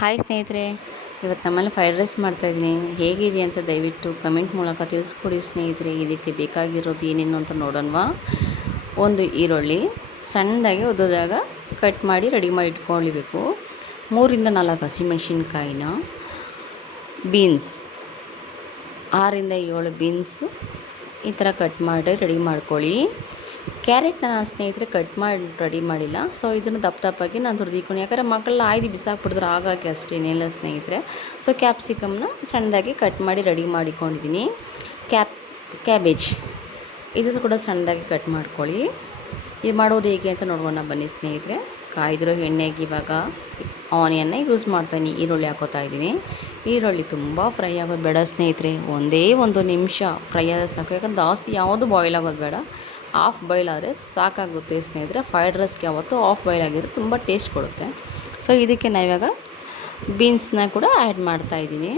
Hi ಸ್ನೇಹಿತರೆ, ಇವತ್ತು ನಮ್ಮಲ್ಲಿ ಫ್ರೈಡ್ ರೈಸ್ ಮಾಡ್ತಾಯಿದ್ದೀನಿ. ಹೇಗಿದೆ ಅಂತ ದಯವಿಟ್ಟು ಕಮೆಂಟ್ ಮೂಲಕ ತಿಳಿಸ್ಕೊಡಿ ಸ್ನೇಹಿತರೆ. ಇದಕ್ಕೆ ಬೇಕಾಗಿರೋದು ಏನೇನು ಅಂತ ನೋಡೋಣವಾ. ಒಂದು ಈರುಳ್ಳಿ ಸಣ್ಣದಾಗಿ ಉದ್ದದಾಗ ಕಟ್ ಮಾಡಿ ರೆಡಿ ಮಾಡಿ ಇಟ್ಕೊಳ್ಬೇಕು. 3ರಿಂದ 4 ಹಸಿಮೆಣಸಿನ್ಕಾಯಿನ, ಬೀನ್ಸ್ 6ರಿಂದ 7 ಬೀನ್ಸು ಈ ಥರ ಕಟ್ ಮಾಡಿ ರೆಡಿ ಮಾಡ್ಕೊಳ್ಳಿ. ಕ್ಯಾರೆಟ್ನ ನಾನು ಸ್ನೇಹಿತರೆ ಕಟ್ ಮಾಡಿ ರೆಡಿ ಮಾಡಿಲ್ಲ. ಸೊ ಇದನ್ನು ದಪ್ಪದಾಗಿ ನಾನು ತುರಿದಿಕೊಂಡು, ಯಾಕಂದರೆ ಮಕ್ಕಳೆಲ್ಲ ಆಯ್ದು ಬಿಸಾಕ್ಬಿಡಿದ್ರೆ ಹಾಗಾಗಿ ಅಷ್ಟೇನಿಲ್ಲ ಸ್ನೇಹಿತರೆ. ಸೊ ಕ್ಯಾಪ್ಸಿಕಮ್ನ ಸಣ್ಣದಾಗಿ ಕಟ್ ಮಾಡಿ ರೆಡಿ ಮಾಡಿಕೊಂಡಿದ್ದೀನಿ. ಕ್ಯಾಬೇಜ್ ಇದು ಕೂಡ ಸಣ್ಣದಾಗಿ ಕಟ್ ಮಾಡ್ಕೊಳ್ಳಿ. ಇದು ಮಾಡೋದು ಹೇಗೆ ಅಂತ ನೋಡೋಣ ಬನ್ನಿ ಸ್ನೇಹಿತರೆ. ಕಾಯ್ದಿರೋ ಎಣ್ಣೆಗೆ ಇವಾಗ ಆನಿಯನ್ನ ಯೂಸ್ ಮಾಡ್ತಾಯಿದ್ದೀನಿ. ಈರುಳ್ಳಿ ಹಾಕೋತಾ ಇದ್ದೀನಿ. ಈರುಳ್ಳಿ ತುಂಬ ಫ್ರೈ ಆಗೋದು ಬೇಡ ಸ್ನೇಹಿತರೆ, ಒಂದೇ 1 ನಿಮಿಷ ಫ್ರೈ ಆದರೆ ಸಾಕು. ಯಾಕಂದ್ರೆ ಜಾಸ್ತಿ ಯಾವುದು ಬಾಯ್ಲ್ ಆಗೋದು ಬೇಡ, ಹಾಫ್ ಬಾಯ್ಲ್ ಆದರೆ ಸಾಕಾಗುತ್ತೆ ಸ್ನೇಹಿತರೆ. ಫ್ರೈಡ್ ರೈಸ್ಗೆ ಯಾವತ್ತು ಹಾಫ್ ಬಾಯ್ಲ್ ಆಗಿದ್ರೆ ತುಂಬ ಟೇಸ್ಟ್ ಕೊಡುತ್ತೆ. ಸೊ ಇದಕ್ಕೆ ನಾವಿವಾಗ ಬೀನ್ಸ್ನ ಕೂಡ ಆ್ಯಡ್ ಮಾಡ್ತಾಯಿದ್ದೀನಿ.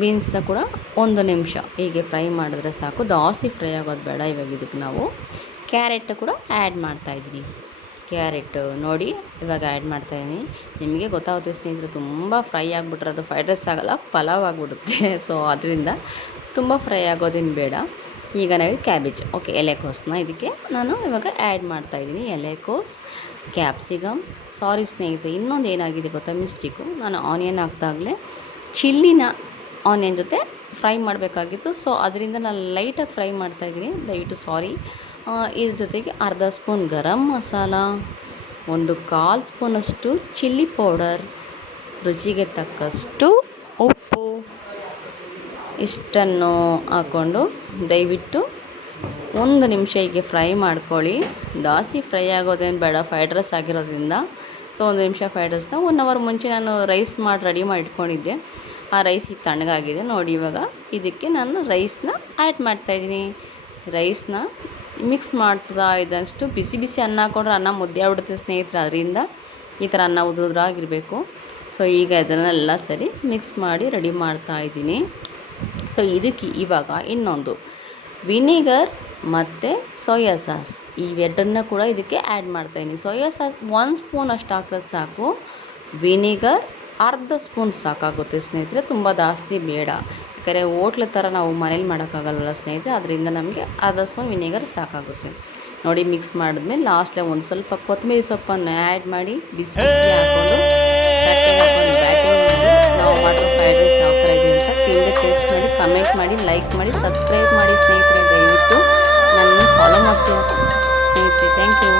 ಬೀನ್ಸ್ನ ಕೂಡ 1 ನಿಮಿಷ ಹೀಗೆ ಫ್ರೈ ಮಾಡಿದ್ರೆ ಸಾಕು, ಜಾಸ್ತಿ ಫ್ರೈ ಆಗೋದು ಬೇಡ. ಇವಾಗ ಇದಕ್ಕೆ ನಾವು ಕ್ಯಾರೆಟ್ ಕೂಡ ಆ್ಯಡ್ ಮಾಡ್ತಾಯಿದ್ದೀನಿ. ಕ್ಯಾರೆಟ್ ನೋಡಿ ಇವಾಗ ಆ್ಯಡ್ ಮಾಡ್ತಾಯಿದ್ದೀನಿ. ನಿಮಗೆ ಗೊತ್ತಾಗುತ್ತೆ ಸ್ನೇಹಿತರೆ, ತುಂಬ ಫ್ರೈ ಆಗಿಬಿಟ್ರೆ ಅದು ಫ್ರೈಡ್ ರೈಸ್ ಆಗೋಲ್ಲ, ಪಲಾವ್ ಆಗಿಬಿಡುತ್ತೆ. ಸೊ ಅದರಿಂದ ತುಂಬ ಫ್ರೈ ಆಗೋದೇನು ಬೇಡ. ಈಗ ನಾವು ಕ್ಯಾಬೇಜ್ ಎಲೆಕೋಸನ್ನ ಇದಕ್ಕೆ ನಾನು ಇವಾಗ ಆ್ಯಡ್ ಮಾಡ್ತಾಯಿದ್ದೀನಿ. ಎಲೆಕೋಸ್, ಕ್ಯಾಪ್ಸಿಕಮ್. ಸಾರಿ ಸ್ನೇಹಿತರೆ, ಇನ್ನೊಂದು ಏನಾಗಿದೆ ಗೊತ್ತಾ ಮಿಸ್ಟೇಕು, ನಾನು ಆನಿಯನ್ ಹಾಕ್ದಾಗಲೇ ಚಿಲ್ಲಿನ ಆನಿಯನ್ ಜೊತೆ ಫ್ರೈ ಮಾಡಬೇಕಾಗಿತ್ತು. ಸೊ ಅದರಿಂದ ನಾನು ಲೈಟಾಗಿ ಫ್ರೈ ಮಾಡ್ತಾಯಿದ್ದೀನಿ, ದಯವಿಟ್ಟು ಸಾರಿ. ಇದ್ರ ಜೊತೆಗೆ ಅರ್ಧ ಸ್ಪೂನ್ ಗರಂ ಮಸಾಲ, 1/4 ಸ್ಪೂನಷ್ಟು ಚಿಲ್ಲಿ ಪೌಡರ್, ರುಚಿಗೆ ತಕ್ಕಷ್ಟು ಉಪ್ಪು, ಇಷ್ಟನ್ನು ಹಾಕ್ಕೊಂಡು ದಯವಿಟ್ಟು 1 ನಿಮಿಷ ಹೀಗೆ ಫ್ರೈ ಮಾಡ್ಕೊಳ್ಳಿ. ಜಾಸ್ತಿ ಫ್ರೈ ಆಗೋದೇನು ಬೇಡ ಫ್ರೈಡ್ ರೈಸ್ ಆಗಿರೋದ್ರಿಂದ. ಸೊ 1 ನಿಮಿಷ ಫ್ರೈಡ್ ರೈಸ್ನ 1 ಅವರ್ ಮುಂಚೆ ನಾನು ರೈಸ್ ಮಾಡಿ ರೆಡಿ ಮಾಡಿ ಇಟ್ಕೊಂಡಿದ್ದೆ. ಆ ರೈಸ್ ಈಗ ತಣ್ಣಗಾಗಿದೆ ನೋಡಿ. ಇವಾಗ ಇದಕ್ಕೆ ನಾನು ರೈಸ್ನ ಆ್ಯಡ್ ಮಾಡ್ತಾಯಿದ್ದೀನಿ. ರೈಸ್ನ ಮಿಕ್ಸ್ ಮಾಡ್ತಾ ಇದ್ದಷ್ಟು ಬಿಸಿ ಬಿಸಿ ಅನ್ನ ಹಾಕೊಂಡ್ರೆ ಅನ್ನ ಮುದ್ದೆ ಆಗ್ಬಿಡುತ್ತೆ ಸ್ನೇಹಿತರೆ. ಅದರಿಂದ ಈ ಥರ ಅನ್ನ ಉದುರಾಗಿರಬೇಕು. ಸೊ ಈಗ ಇದನ್ನೆಲ್ಲ ಸರಿ ಮಿಕ್ಸ್ ಮಾಡಿ ರೆಡಿ ಮಾಡ್ತಾಯಿದ್ದೀನಿ. ಸೊ ಇದಕ್ಕೆ ಇವಾಗ ಇನ್ನೊಂದು ವಿನೆಗರ್ ಮತ್ತು ಸೋಯಾ ಸಾಸ್ ಇವೆರಡನ್ನ ಕೂಡ ಇದಕ್ಕೆ ಆ್ಯಡ್ ಮಾಡ್ತಾಯಿದ್ದೀನಿ. ಸೋಯಾ ಸಾಸ್ 1 ಸ್ಪೂನ್ ಅಷ್ಟು ಹಾಕಿದ್ರೆ ಸಾಕು. ವಿನೆಗರ್ ಅರ್ಧ ಸ್ಪೂನ್ ಸಾಕಾಗುತ್ತೆ ಸ್ನೇಹಿತರೆ, ತುಂಬ ಜಾಸ್ತಿ ಬೇಡ. ಯಾಕಂದರೆ ಹೋಟ್ಲ ಥರ ನಾವು ಮನೇಲಿ ಮಾಡೋಕ್ಕಾಗಲ್ವಲ್ಲ ಸ್ನೇಹಿತರೆ, ಅದರಿಂದ ನಮಗೆ ಅರ್ಧ ಸ್ಪೂನ್ ವಿನೆಗರ್ ಸಾಕಾಗುತ್ತೆ. ನೋಡಿ ಮಿಕ್ಸ್ ಮಾಡಿದ್ಮೇಲೆ ಲಾಸ್ಟಲ್ಲಿ ಒಂದು ಸ್ವಲ್ಪ ಕೊತ್ತಂಬರಿ ಸೊಪ್ಪನ್ನು ಆ್ಯಡ್ ಮಾಡಿ ಬಿಸಿ ಬಿಸಿ ಹಾಕ್ಕೊಂಡು ತಟ್ಟೆಗೆ ಹಾಕೊಂಡು ಬ್ಯಾಟಿಂಗ್ ಮಾಡಿ ನಾವು ಮಾಡೋ ಫ್ರೈಡ್ ರೈಸ್ ಯಾವ ಥರ ಇದೆ ಅಂತ ತಿಂದು ಟೇಸ್ಟ್ ಮಾಡಿ ಕಮೆಂಟ್ ಮಾಡಿ, ಲೈಕ್ ಮಾಡಿ, ಸಬ್ಸ್ಕ್ರೈಬ್ ಮಾಡಿ ಸ್ನೇಹಿತರೆ. ದಯವಿಟ್ಟು ನನ್ನ ಫಾಲೋ ಮಾಡ್ತೀವಿ ಸ್ನೇಹಿತರೆ. Thank you.